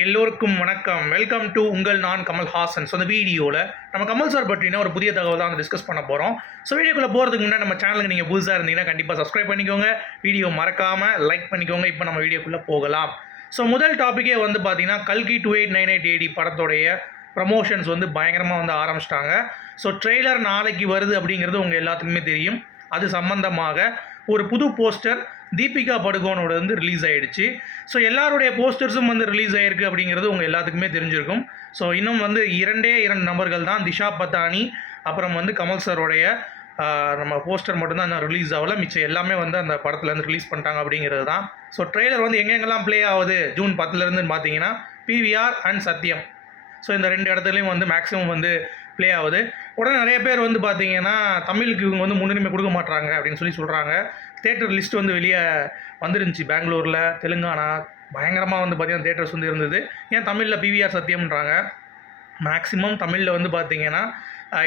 எல்லோருக்கும் வணக்கம். Welcome to உங்கள் நான் கமல்ஹாசன். ஸோ இந்த வீடியோவில் நம்ம கமல் சார் பற்றின ஒரு புதிய தகவல் தான் டிஸ்கஸ் பண்ண போகிறோம். ஸோ வீடியோக்குள்ளே போகிறதுக்கு முன்னாடி நம்ம சேனலுக்கு நீங்கள் புதுசாக இருந்தீங்கன்னா கண்டிப்பாக சப்ஸ்கிரைப் பண்ணிக்கோங்க, வீடியோ மறக்காமல் லைக் பண்ணிக்கோங்க. இப்போ நம்ம வீடியோக்குள்ளே போகலாம். ஸோ முதல் டாப்பிக்கே வந்து பார்த்தீங்கன்னா கல்கி 2898 AD படத்தோடைய ப்ரமோஷன்ஸ் வந்து பயங்கரமாக வந்து ஆரம்பிச்சிட்டாங்க. ஸோ ட்ரெய்லர் நாளைக்கு வருது அப்படிங்கிறது உங்கள் எல்லாத்துக்குமே தெரியும். அது சம்பந்தமாக ஒரு புது போஸ்டர் தீபிகா படுகோனோட வந்து ரிலீஸ் ஆகிடுச்சு. ஸோ எல்லாருடைய போஸ்டர்ஸும் வந்து ரிலீஸ் ஆகிருக்கு அப்படிங்கிறது உங்கள் எல்லாத்துக்குமே தெரிஞ்சிருக்கும். ஸோ இன்னும் வந்து இரண்டு நபர்கள் தான், திஷா பத்தானி அப்புறம் வந்து கமல் சாரோடைய நம்ம போஸ்டர் மட்டும்தான் இன்னும் ரிலீஸ் ஆகல. மிச்சம் எல்லாமே வந்து அந்த படத்துலேருந்து ரிலீஸ் பண்ணிட்டாங்க அப்படிங்கிறது தான். ஸோ ட்ரெய்லர் வந்து எங்கெங்கெல்லாம் ப்ளே ஆகுது ஜூன் 10லேருந்துன்னு பார்த்தீங்கன்னா PVR அண்ட் சத்யம். ஸோ இந்த ரெண்டு இடத்துலையும் வந்து மேக்ஸிமம் வந்து ப்ளே ஆகுது. உடனே நிறைய பேர் வந்து பார்த்தீங்கன்னா தமிழுக்கு இவங்க வந்து முன்னுரிமை கொடுக்க மாட்டாங்க அப்படின்னு சொல்கிறாங்க. தேட்டர் லிஸ்ட் வந்து வெளியே வந்துருந்துச்சு. பெங்களூரில், தெலுங்கானா பயங்கரமாக வந்து பார்த்திங்கன்னா தேட்டர்ஸ் வந்து இருந்தது. ஏன் தமிழில் PVR சத்யம்ன்றாங்க? மேக்ஸிமம் தமிழில் வந்து பார்த்திங்கன்னா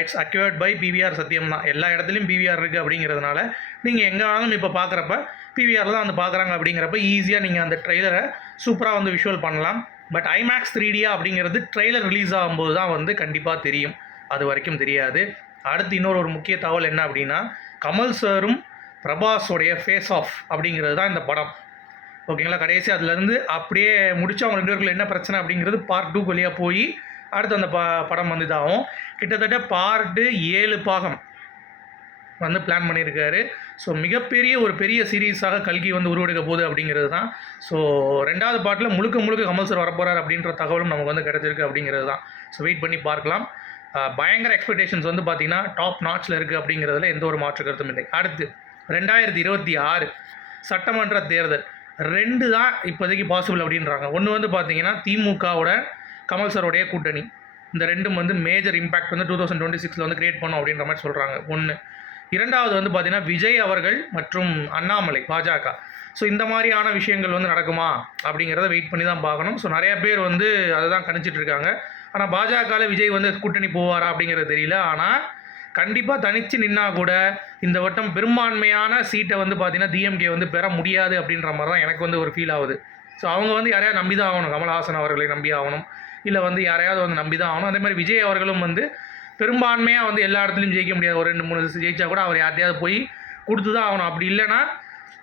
இட்ஸ் அக்யூர்ட் பை PVR சத்யம் தான். எல்லா இடத்துலையும் PVR இருக்குது அப்படிங்கிறதுனால நீங்கள் எங்கே வேணாலும் இப்போ பார்க்குறப்ப PVRல தான் வந்து பார்க்குறாங்க. அப்படிங்கிறப்ப ஈஸியாக நீங்கள் அந்த ட்ரெய்லரை சூப்பராக வந்து விஷுவல் பண்ணலாம். பட் IMAX 3D அப்படிங்கிறது ட்ரெய்லர் ரிலீஸ் ஆகும்போது தான் வந்து கண்டிப்பாக தெரியும். அது வரைக்கும் தெரியாது. அடுத்து இன்னொரு முக்கிய தகவல் என்ன அப்படின்னா, கமல் சாரும் பிரபாஸோடைய ஃபேஸ் ஆஃப் அப்படிங்கிறது தான் இந்த படம். ஓகேங்களா? கடைசி அதுலேருந்து அப்படியே முடிச்சு அவங்க 2 பேருக்குள்ள என்ன பிரச்சனை அப்படிங்கிறது பார்ட் 2 வழியாக போய் அடுத்து அந்த படம் வந்து இதாகும். கிட்டத்தட்ட பார்ட்டு 7 பாகம் வந்து பிளான் பண்ணியிருக்காரு. ஸோ மிகப்பெரிய ஒரு பெரிய சீரீஸாக கல்கி வந்து உருவெடுக்க போகுது அப்படிங்கிறது தான். ஸோ 2வது பார்ட்டில் முழுக்க கமல் சார் வரப்போகிறார் அப்படின்ற தகவலும் நமக்கு வந்து கிடச்சிருக்கு அப்படிங்கிறது தான். ஸோ வெயிட் பண்ணி பார்க்கலாம். பயங்கர எக்ஸ்பெக்டேஷன்ஸ் வந்து பார்த்திங்கன்னா டாப் நாட்சில் இருக்குது அப்படிங்கிறதுல எந்த ஒரு மாற்று கருத்தும் இல்லை. அடுத்து 2026 சட்டமன்ற தேர்தல் 2 தான் இப்போதைக்கு பாசிபிள் அப்படின்றாங்க. ஒன்று வந்து பார்த்திங்கன்னா திமுகவோட கமல் சாரோடைய கூட்டணி. இந்த ரெண்டும் வந்து மேஜர் இம்பேக்ட் வந்து 2026 வந்து கிரியேட் பண்ணும் அப்படின்ற மாதிரி சொல்கிறாங்க. ஒன்று. 2வது வந்து பார்த்திங்கன்னா விஜய் அவர்கள் மற்றும் அண்ணாமலை பாஜக. ஸோ இந்த மாதிரியான விஷயங்கள் வந்து நடக்குமா அப்படிங்கிறத வெயிட் பண்ணி தான் பார்க்கணும். ஸோ நிறைய பேர் வந்து அதை தான் கணிச்சிட்ருக்காங்க. ஆனால் பாஜகவில் விஜய் வந்து கூட்டணி போவாரா அப்படிங்கிறது தெரியல. ஆனால் கண்டிப்பாக தனித்து நின்னா கூட இந்த வட்டம் பெரும்பான்மையான சீட்டை வந்து பார்த்திங்கன்னா DMK வந்து பெற முடியாது அப்படின்ற மாதிரி தான் எனக்கு வந்து ஒரு ஃபீல் ஆகுது. ஸோ அவங்க வந்து யாரையாவது நம்பி தான் ஆகணும். கமல்ஹாசன் அவர்களை நம்பி ஆகணும், இல்லை வந்து யாரையாவது வந்து நம்பி தான் ஆகணும். அதே மாதிரி விஜய் அவர்களும் வந்து பெரும்பான்மையாக வந்து எல்லா இடத்துலையும் ஜெயிக்க முடியாது. ஒரு 2-3 ஜெயிச்சா கூட அவர் யார்ட்டையாவது போய் கொடுத்து தான் ஆகணும். அப்படி இல்லைன்னா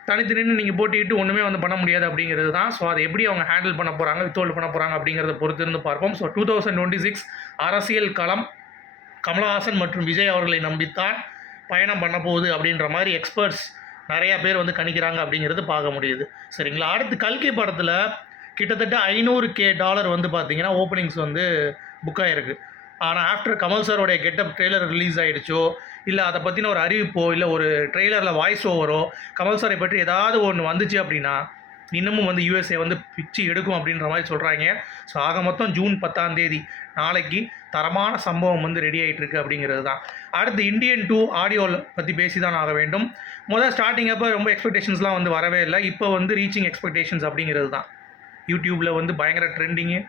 தனித்து நின்று நீங்கள் போட்டிட்டு ஒன்றுமே வந்து பண்ண முடியாது அப்படிங்கிறது தான். ஸோ அதை எப்படி அவங்க ஹேண்டில் பண்ண போகிறாங்க, வித்தோல்டு பண்ண போகிறாங்க அப்படிங்கிறத பொறுத்து இருந்து பார்ப்போம். ஸோ 2026 அரசியல் களம் கமல்ஹாசன் மற்றும் விஜய் அவர்களை நம்பித்தான் பயணம் பண்ண போகுது அப்படின்ற மாதிரி எக்ஸ்பர்ட்ஸ் நிறையா பேர் வந்து கணிக்கிறாங்க அப்படிங்கிறது பார்க்க முடியுது. சரிங்களா? அடுத்து கல்கி படத்தில் கிட்டத்தட்ட $500K வந்து பார்த்திங்கன்னா ஓப்பனிங்ஸ் வந்து புக் ஆகிருக்கு. ஆனால் ஆஃப்டர் கமல் சாரோடைய கெட்டப் ட்ரெய்லர் ரிலீஸ் ஆகிடுச்சோ, இல்லை அதை பற்றின ஒரு அறிவிப்போ, இல்லை ஒரு ட்ரெய்லரில் வாய்ஸ் ஓவரோ கமல் சாரை பற்றி ஏதாவது ஒன்று வந்துச்சு அப்படின்னா இன்னமும் வந்து USA வந்து பிச்சு எடுக்கும் அப்படின்ற மாதிரி சொல்கிறாங்க. ஸோ ஆக மொத்தம் ஜூன் 10 நாளைக்கு தரமான சம்பவம் வந்து ரெடி ஆகிட்டுருக்கு அப்படிங்கிறது தான். அடுத்து இந்தியன் 2 ஆடியோவில் பற்றி பேசி தான் ஆக வேண்டும். ஸ்டார்டிங் அப்போ ரொம்ப எக்ஸ்பெக்டேஷன்ஸ்லாம் வந்து வரவே இல்லை. இப்போ வந்து ரீச்சிங் எக்ஸ்பெக்டேஷன்ஸ் அப்படிங்கிறது தான். யூடியூப்பில் வந்து பயங்கர ட்ரெண்டிங்கு,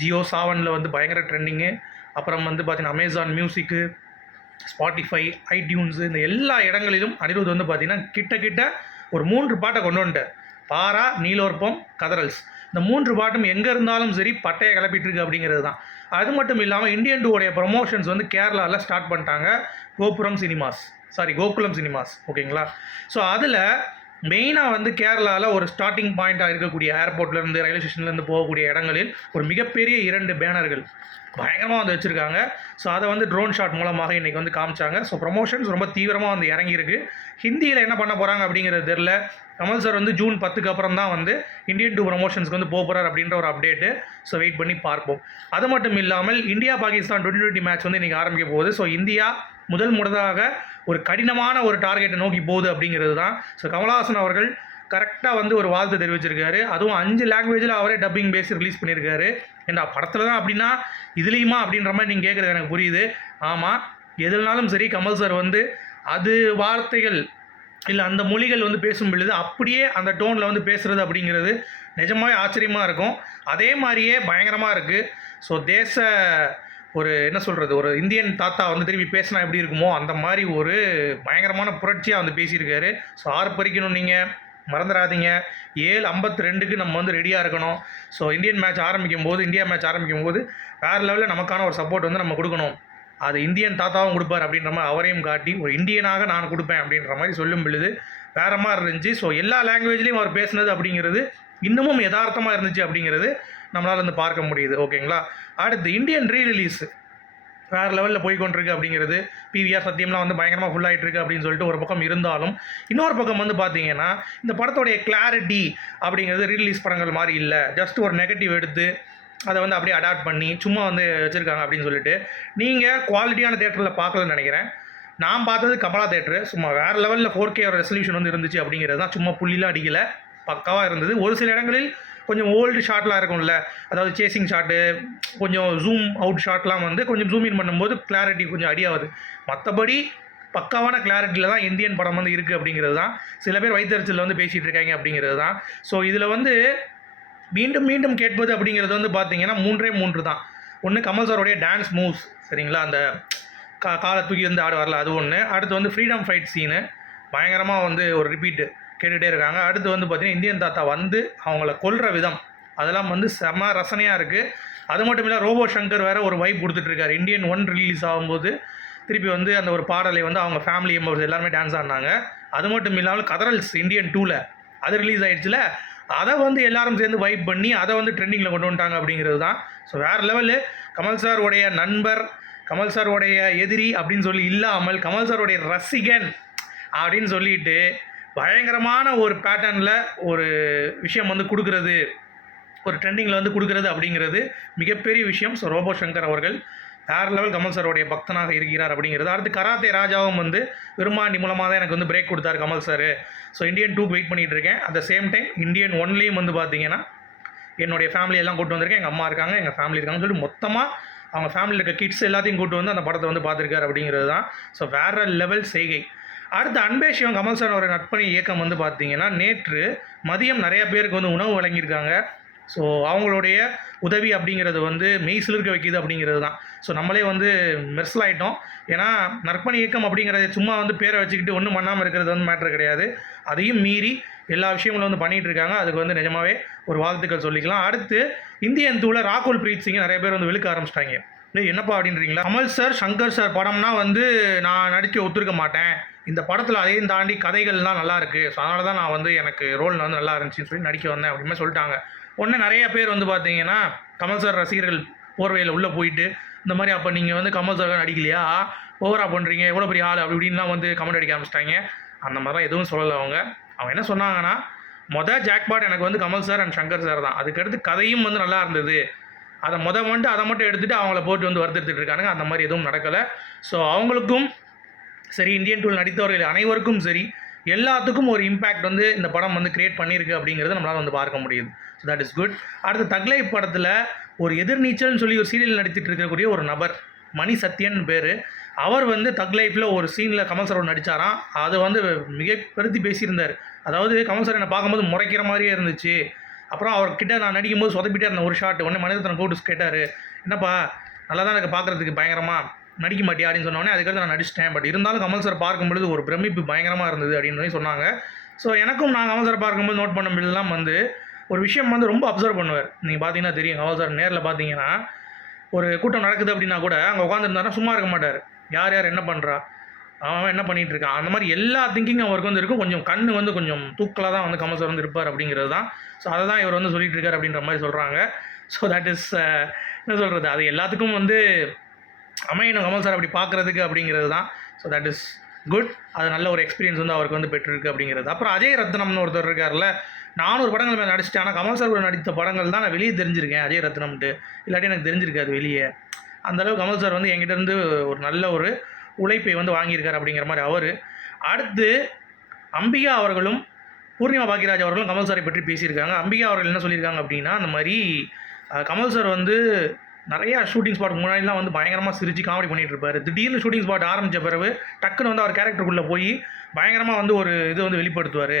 ஜியோ சாவனில் வந்து பயங்கர ட்ரெண்டிங்கு, அப்புறம் வந்து பார்த்திங்கன்னா அமேசான் மியூசிக்கு, ஸ்பாட்டிஃபை, ஐடியூன்ஸு, இந்த எல்லா இடங்களிலும் அனிருத் வந்து பார்த்திங்கன்னா கிட்ட ஒரு 3 பாட்டை கொண்டு வந்துட்டார். பாரா, நீலோர்பம், கதரல்ஸ். இந்த 3 பாட்டும் எங்கே இருந்தாலும் சரி பட்டையை கிளப்பிட்டுருக்கு அப்படிங்கிறது தான். அது மட்டும் இல்லாமல் இந்தியன் 2 ப்ரமோஷன்ஸ் வந்து கேரளாவில் ஸ்டார்ட் பண்ணிட்டாங்க. கோகுலம் சினிமாஸ். ஓகேங்களா? ஸோ அதில் மெயினாக வந்து கேரளாவில் ஒரு ஸ்டார்டிங் பாயிண்ட்டாக இருக்கக்கூடிய ஏர்போர்ட்லேருந்து ரயில்வே ஸ்டேஷன்லேருந்து போகக்கூடிய இடங்களில் ஒரு மிகப்பெரிய 2 பேனர்கள் பயங்கரமாக வந்து வச்சுருக்காங்க. ஸோ அதை வந்து ட்ரோன் ஷாட் மூலமாக இன்றைக்கி வந்து காமிச்சாங்க. ஸோ ப்ரமோஷன்ஸ் ரொம்ப தீவிரமாக வந்து இறங்கியிருக்கு. ஹிந்தியில் என்ன பண்ண போகிறாங்க அப்படிங்கிறது தெரில. கமல் சார் வந்து ஜூன் 10க்கு அப்புறம் தான் வந்து இந்தியன் 2 ப்ரமோஷன்ஸ்க்கு வந்து போகிறார் அப்படின்ற ஒரு அப்டேட்டு. ஸோ வெயிட் பண்ணி பார்ப்போம். அது மட்டும் இல்லாமல் இந்தியா பாகிஸ்தான் 2020 மேட்ச் வந்து இன்றைக்கி ஆரம்பிக்க போகுது. ஸோ இந்தியா முறையாக ஒரு கடினமான ஒரு டார்கெட்டை நோக்கி போகுது அப்படிங்கிறது தான். ஸோ கமல்ஹாசன் அவர்கள் கரெக்டாக வந்து ஒரு வாழ்த்து தெரிவிச்சிருக்காரு. அதுவும் 5 லாங்குவேஜில் அவரே டப்பிங் பேசி ரிலீஸ் பண்ணியிருக்காரு. ஏன்னா படத்தில் தான் அப்படின்னா இதுலேயுமா அப்படின்ற மாதிரி நீங்கள் கேட்குறது எனக்கு புரியுது. ஆமாம், எதுனாலும் சரி கமல் சார் வந்து அது வார்த்தைகள் இல்லை அந்த மொழிகள் வந்து பேசும் பொழுது அப்படியே அந்த டோனில் வந்து பேசுகிறது அப்படிங்கிறது நிஜமாகவே ஆச்சரியமாக இருக்கும். அதே மாதிரியே பயங்கரமாக இருக்குது. ஸோ ஒரு என்ன சொல்கிறது, ஒரு இந்தியன் தாத்தா வந்து திரும்பி பேசினா எப்படி இருக்குமோ அந்த மாதிரி ஒரு பயங்கரமான புரட்சியாக வந்து பேசியிருக்காரு. ஸோ ஆர்ப்பரிக்கணும் நீங்கள் மறந்துடாதீங்க. 7:52க்கு நம்ம வந்து ரெடியாக இருக்கணும். ஸோ இந்தியா மேட்ச் ஆரம்பிக்கும் போது வேறு லெவலில் நமக்கான ஒரு சப்போர்ட் வந்து நம்ம கொடுக்கணும். அது இந்தியன் தாத்தாவும் கொடுப்பார் அப்படின்ற மாதிரி அவரையும் காட்டி ஒரு இந்தியனாக நான் கொடுப்பேன் அப்படின்ற மாதிரி சொல்லும் பொழுது வேறு மாதிரி இருந்துச்சு. ஸோ எல்லா லாங்குவேஜ்லேயும் அவர் பேசுனது அப்படிங்கிறது இன்னமும் யதார்த்தமாக இருந்துச்சு அப்படிங்கிறது நம்மளால் வந்து பார்க்க முடியுது. ஓகேங்களா. அடுத்து இந்தியன் ரீரிலீஸ் வேறு லெவலில் போய்கொண்டிருக்கு அப்படிங்கிறது. பிவிஆர் சத்தியம்லாம் வந்து பயங்கரமாக ஃபுல்லாகிட்டு இருக்கு அப்படின்னு சொல்லிட்டு ஒரு பக்கம் இருந்தாலும், இன்னொரு பக்கம் வந்து பார்த்தீங்கன்னா இந்த படத்தோடைய கிளாரிட்டி அப்படிங்கிறது ரீரிலீஸ் படங்கள் மாதிரி இல்லை. ஜஸ்ட் ஒரு நெகட்டிவ் எடுத்து அதை வந்து அப்படியே அடாப்ட் பண்ணி சும்மா வந்து வச்சுருக்காங்க அப்படின்னு சொல்லிட்டு நீங்கள் குவாலிட்டியான தேட்டரில் பார்க்கலன்னு நினைக்கிறேன். நான் பார்த்தது கமலா தேட்டரு. சும்மா வேறு லெவலில் 4K ரெசல்யூஷன் வந்து இருந்துச்சு அப்படிங்கிறது தான். சும்மா புள்ளிலாம் அடிக்கலை, பக்காவாக இருந்தது. ஒரு சில இடங்களில் கொஞ்சம் ஓல்டு ஷாட்லாம் இருக்கும்ல, அதாவது சேசிங் ஷாட்டு, கொஞ்சம் ஜூம் அவுட் ஷாட்லாம் வந்து கொஞ்சம் ஜூம் இன் பண்ணும்போது கிளாரிட்டி கொஞ்சம் அடியாகுது. மற்றபடி பக்காவான கிளாரிட்டியில் தான் இந்தியன் படம் வந்து இருக்குது அப்படிங்கிறது தான். சில பேர் வைத்தறிச்சலில் வந்து பேசிகிட்டு இருக்காங்க அப்படிங்கிறது தான். ஸோ இதில் வந்து மீண்டும் மீண்டும் கேட்பது அப்படிங்கிறது வந்து பார்த்தீங்கன்னா 3 தான். ஒன்று கமல் சாரோடைய டான்ஸ் மூவ்ஸ், சரிங்களா, அந்த காலை தூக்கி வந்து வரல, அது ஒன்று. அடுத்து வந்து ஃப்ரீடம் ஃபைட் சீனு பயங்கரமாக வந்து ஒரு ரிப்பீட்டு கேட்டுகிட்டே இருக்காங்க. அடுத்து வந்து பார்த்திங்கன்னா இந்தியன் தாத்தா வந்து அவங்கள கொல்கிற விதம் அதெல்லாம் வந்து செம ரசனையாக இருக்குது. அது மட்டும் இல்லை, ரோபோ சங்கர் வேறு ஒரு வைப் கொடுத்துட்ருக்காரு. இந்தியன் 1 ரிலீஸ் ஆகும்போது திருப்பி வந்து அந்த ஒரு பாடலை வந்து அவங்க ஃபேமிலி மெம்பர்ஸ் எல்லாருமே டான்ஸ் ஆடினாங்க. அது மட்டும் இல்லாமல் கதரல்ஸ் இந்தியன் 2ல் அது ரிலீஸ் ஆகிடுச்சுல, அதை வந்து எல்லாரும் சேர்ந்து வைப் பண்ணி அதை வந்து ட்ரெண்டிங்கில் கொண்டு வந்துட்டாங்க அப்படிங்கிறது தான். ஸோ வேறு லெவலு. கமல் சார் உடைய நண்பர், கமல் சார் உடைய எதிரி அப்படின்னு சொல்லி இல்லாமல் கமல் சார் உடைய ரசிகன் அப்படின்னு சொல்லிட்டு பயங்கரமான ஒரு பேட்டர்னில் ஒரு விஷயம் வந்து கொடுக்குறது, ஒரு ட்ரெண்டிங்கில் வந்து கொடுக்குறது அப்படிங்கிறது மிகப்பெரிய விஷயம். ஸோ ரோபோ சங்கர் அவர்கள் வேறு லெவல் கமல் சாரோடைய பக்தனாக இருக்கிறார் அப்படிங்கிறது. அடுத்து கராத்தே ராஜாவும் வந்து விரும்மாண்டி மூலமாக தான் எனக்கு வந்து பிரேக் கொடுத்தாரு Kamal sir. So Indian 2 wait பண்ணிகிட்டு இருக்கேன். At the same time Indian 1லேயும் வந்து பார்த்தீங்கன்னா என்னுடைய ஃபேமிலி எல்லாம் கூட்டு வந்திருக்கேன். எங்கள் அம்மா இருக்காங்க, எங்கள் ஃபேமிலி இருக்காங்கன்னு சொல்லிட்டு மொத்தமாக அவங்க ஃபேமிலியில் இருக்க கிட்ஸ் எல்லாத்தையும் கூட்டு வந்து அந்த படத்தை வந்து பார்த்துருக்காரு அப்படிங்கிறது தான். ஸோ வேறு லெவல் செய்கை. அடுத்து அன்பே சிவம் கமல் சார் ஒரு நட்பணி இயக்கம் வந்து பார்த்தீங்கன்னா நேற்று மதியம் நிறைய பேருக்கு வந்து உணவு வழங்கியிருக்காங்க. ஸோ அவங்களுடைய உதவி அப்படிங்கிறது வந்து மெய் சிலிர்க்க வைக்கிது அப்படிங்கிறது தான். ஸோ நம்மளே வந்து மெர்சல் ஆகிட்டோம். ஏன்னா நற்பணி இயக்கம் அப்படிங்கிறத சும்மா வந்து பேரை வச்சுக்கிட்டு ஒன்றும் பண்ணாமல் இருக்கிறது வந்து மேட்ரு கிடையாது. அதையும் மீறி எல்லா விஷயங்களும் வந்து பண்ணிகிட்டு இருக்காங்க. அதுக்கு வந்து நிஜமாகவே ஒரு வாழ்த்துக்கள் சொல்லிக்கலாம். அடுத்து இந்தியன் 2ல் ராகுல் பிரீத் சிங் நிறைய பேர் வந்து விழுக்க ஆரம்பிச்சிட்டாங்க. என்னப்பா அப்படின்றீங்களா? கமல் சார் சங்கர் சார் படம்னா வந்து நான் நடிக்க ஒத்துருக்க மாட்டேன். இந்த படத்தில் அதையும் தாண்டி கதைகள்லாம் நல்லா இருக்குது. ஸோ அதனால தான் நான் வந்து எனக்கு ரோல் வந்து நல்லா இருந்துச்சுன்னு சொல்லி நடிக்க வந்தேன் அப்படின்னு சொல்லிட்டாங்க. ஒன்று நிறைய பேர் வந்து பார்த்தீங்கன்னா கமல் சார் ரசிகர்கள் போர்வையில் உள்ளே போயிட்டு இந்த மாதிரி அப்போ நீங்கள் வந்து கமல் சார் நடிக்கலையா, ஓவராக பண்ணுறீங்க, எவ்வளோ பெரிய ஆள் அப்படி இப்படின்லாம் வந்து கமெண்ட் அடிக்க ஆரம்பிச்சிட்டாங்க. அந்த மாதிரிலாம் எதுவும் சொல்லலை. அவங்க என்ன சொன்னாங்கன்னா, ஜாக்பாட் எனக்கு வந்து Kamal sir and Shankar sir தான். அதுக்கடுத்து கதையும் வந்து நல்லா இருந்தது. அதை மட்டும் எடுத்துகிட்டு அவங்கள போட்டு வந்து வறுத்துட்டு இருக்கானுங்க. அந்த மாதிரி எதுவும் நடக்கலை. ஸோ அவங்களுக்கும் சரி, இந்தியன் 2 நடித்தவர்கள் அனைவருக்கும் சரி, எல்லாத்துக்கும் ஒரு இம்பேக்ட் வந்து இந்த படம் வந்து கிரியேட் பண்ணியிருக்கு அப்படிங்கிறத நம்மளால் வந்து பார்க்க முடியுது. So that is good. அடுத்து தக் லைஃப் படத்தில் ஒரு எதிர்நீச்சல்னு சொல்லி ஒரு சீரியல் நடித்துட்டு இருக்கக்கூடிய ஒரு நபர் மணி சத்யன் பேர். அவர் வந்து தக் லைஃப்பில் ஒரு சீனில் கமல் சாரோட நடித்தாராம். அதை வந்து மிக பெருத்தி பேசியிருந்தார். அதாவது கமல் சார் என்னை பார்க்கும்போது முறைக்கிற மாதிரியே இருந்துச்சு. அப்புறம் அவர்கிட்ட நான் நடிக்கும்போது சொதப்பிட்டே இருந்தேன் ஒரு ஷாட். உடனே மனிதத்தனை கூப்பிட்டு கேட்டார், என்னப்பா நல்லா தான் எனக்கு பார்க்குறதுக்கு பயங்கரமாக நடிக்க மாட்டியா அப்படின்னு சொன்னோடனே அதுக்கடுத்து நான் நடிச்சிட்டேன். பட் இருந்தாலும் கமல் சார் பார்க்கும்பொழுது ஒரு பிரமிப்பு பயங்கரமாக இருந்தது அப்படின்னு சொன்னாங்க. ஸோ எனக்கும் நான் கமல் சார் பார்க்கும்போது நோட் பண்ணும்போதெல்லாம் வந்து ஒரு விஷயம் வந்து ரொம்ப அப்சர்வ் பண்ணுவார். நீங்கள் பார்த்தீங்கன்னா தெரியும், கமல் சார் நேரில் பார்த்தீங்கன்னா ஒரு கூட்டம் நடக்குது அப்படின்னா கூட அங்கே உட்காந்துருந்தாருன்னா சும்மா இருக்க மாட்டார். யார் யார் என்ன பண்ணுறா, அவன் என்ன பண்ணிகிட்டு இருக்கான், அந்த மாதிரி எல்லா திங்கிங்கும் அவருக்கு வந்து இருக்கும். கொஞ்சம் கண் வந்து கொஞ்சம் தூக்கலாக தான் வந்து கமல் சார் வந்து இருப்பார் அப்படிங்கிறது தான். ஸோ அதை தான் இவர் வந்து சொல்லிகிட்டு இருக்கார் அப்படின்ற மாதிரி சொல்கிறாங்க. ஸோ தட் இஸ் என்ன சொல்கிறது, அது எல்லாத்துக்கும் வந்து அமையணும் கமல் சார் அப்படி பார்க்குறதுக்கு அப்படிங்கிறது தான். So that is good. அது நல்ல ஒரு எக்ஸ்பீரியன்ஸ் வந்து அவருக்கு வந்து பெற்றிருக்கு அப்படிங்கிறது. அப்புறம் அஜய் ரத்னம்னு ஒருத்தர் இருக்கார்ல, 400 படங்கள் மேலே நடிச்சிட்டேன். ஆனால் கமல் சார் நடித்த படங்கள் தான் நான் வெளியே தெரிஞ்சிருக்கேன் அஜய் ரத்னம்ட்டு. இல்லாட்டி எனக்கு தெரிஞ்சிருக்காது வெளியே. அந்தளவுக்கு கமல் சார் வந்து என்கிட்டேருந்து ஒரு நல்ல ஒரு உழைப்பை வந்து வாங்கியிருக்கார் அப்படிங்கிற மாதிரி அவர். அடுத்து அம்பிகா அவர்களும் பூர்ணிமா பாக்கியராஜ் அவர்களும் கமல் சாரை பற்றி பேசியிருக்காங்க. அம்பிகா அவர்கள் என்ன சொல்லியிருக்காங்க அப்படின்னா, அந்த மாதிரி கமல் சார் வந்து நிறையா ஷூட்டிங் ஸ்பாட் முன்னாடிலாம் வந்து பயங்கரமாக சிரித்து காமெடி பண்ணிகிட்டு இருப்பார். திடீர்னு ஷூட்டிங் ஸ்பாட் ஆரம்பித்த பிறகு டக்குன்னு வந்து அவர் கேரக்டருக்குள்ளே போய் பயங்கரமாக வந்து ஒரு இது வந்து வெளிப்படுத்துவார்.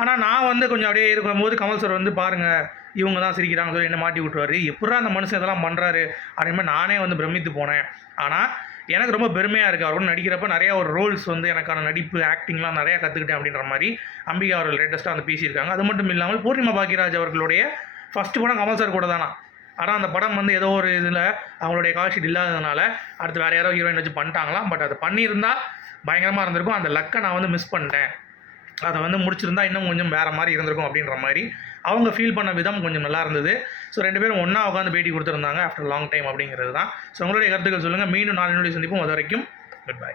ஆனால் நான் வந்து கொஞ்சம் அப்படியே இருக்கும்போது கமல் சார் வந்து பாருங்கள் இவங்க தான் சிரிக்கிறாங்க சொல்லி என்ன மாட்டி விட்டுருவார். எப்படா அந்த மனுஷன் இதெல்லாம் பண்ணுறாரு அப்படின்னு நானே வந்து பிரமித்து போனேன். ஆனால் எனக்கு ரொம்ப பெருமையாக இருக்குது. அவர் கூட நடிக்கிறப்ப நிறையா ஒரு ரோல்ஸ் வந்து எனக்கான நடிப்பு, ஆக்டிங்லாம் நிறையா கற்றுக்கிட்டேன் அப்படின்ற மாதிரி அம்பிகா அவர்கள் லேட்டஸ்ட்டாக வந்து பேசியிருக்காங்க. அது மட்டும் இல்லாமல் பூர்ணிமா பாக்கியராஜ் அவர்களுடைய ஃபஸ்ட்டு படம் கமல் சார் கூட தானா. ஆனால் அந்த படம் வந்து ஏதோ ஒரு இதில் அவங்களுடைய கால் ஷீட் இல்லாததுனால அடுத்து வேறு யாரோ ஹீரோயின் வச்சு பண்ணிட்டாங்களாம். பட் அது பண்ணியிருந்தா பயங்கரமாக இருந்திருக்கும். அந்த லக்கை நான் வந்து மிஸ் பண்ணிட்டேன். அதை வந்து முடிச்சிருந்தா இன்னும் கொஞ்சம் வேறு மாதிரி இருந்திருக்கும் அப்படின்ற மாதிரி அவங்க ஃபீல் பண்ண விதம் கொஞ்சம் நல்லா இருந்தது. ஸோ 2 பேரும் ஒன்றா உட்காந்து பேட்டி கொடுத்துருந்தாங்க ஆஃப்டர் லாங் டைம் அப்படிங்கிறது தான். ஸோ உங்களுடைய கருத்துக்கள் சொல்லுங்கள். மீண்டும் 4 நிமிடம் சந்திப்போம். அது வரைக்கும் குட் பை.